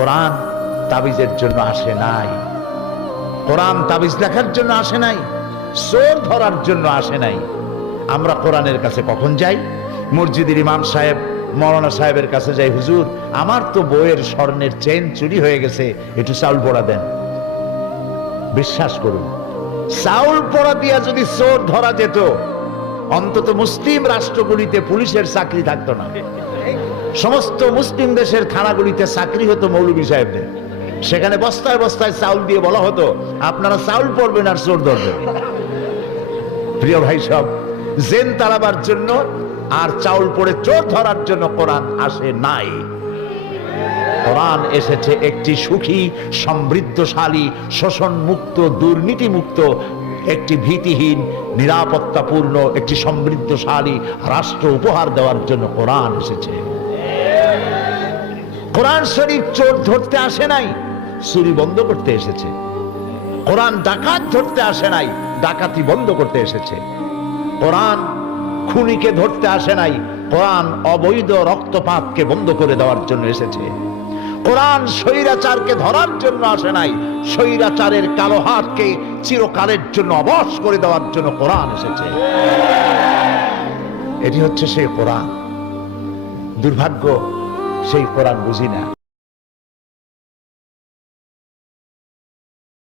কোরআন তাবিজের জন্য আসে নাই, কোরআন তাবিজ লেখার জন্য আসে নাই, চোর ধরার জন্য আসে নাই। আমরা কোরআনের কাছে কখন যাই? মসজিদের ইমাম সাহেব মৌলানা সাহেবের কাছে যাই, হুজুর আমার তো বইয়ের স্বর্ণের চেন চুরি হয়ে গেছে, একটু চাউল পোড়া দেন। বিশ্বাস করুন, চাউল পোড়া দিয়া যদি চোর ধরা যেত, অন্তত মুসলিম রাষ্ট্রগুলিতে পুলিশের চাকরি থাকতো না। সমস্ত মুসলিম দেশের থানাগুলিতে চাকরি হতো মৌলভী সাহেবদের। সেখানে বস্তায় বস্তায় চাউল দিয়ে বলা হতো, আপনারা চাউল পড়বেন আর চোর ধরবেন। প্রিয় ভাই সব, জেন তাড়াবার জন্য আর চাউল পড়ে চোর ধরার জন্য কোরআন আসে নাই। কোরআন এসেছে একটি সুখী, সমৃদ্ধশালী, শোষণ মুক্ত, দুর্নীতি মুক্ত, একটি ভীতিহীন, নিরাপত্তাপূর্ণ, একটি সমৃদ্ধশালী রাষ্ট্র উপহার দেওয়ার জন্য কোরআন এসেছে। কোরআন শরীফ চোর ধরতে আসে নাই, চুরি বন্ধ করতে এসেছে। কোরআন ডাকাত ধরতে আসে নাই, ডাকাতি বন্ধ করতে এসেছে। কোরআন খুনিকে ধরতে আসে নাই, কোরআন অবৈধ রক্তপাতকে বন্ধ করে দেওয়ার জন্য এসেছে। কোরআন স্বৈরাচারকে ধরার জন্য আসে নাই, স্বৈরাচারের কালো হাতকে চিরকালের জন্য অবশ করে দেওয়ার জন্য কোরআন এসেছে। এটি হচ্ছে সেই কোরআন। দুর্ভাগ্য, সেই কোরআন বুঝি না।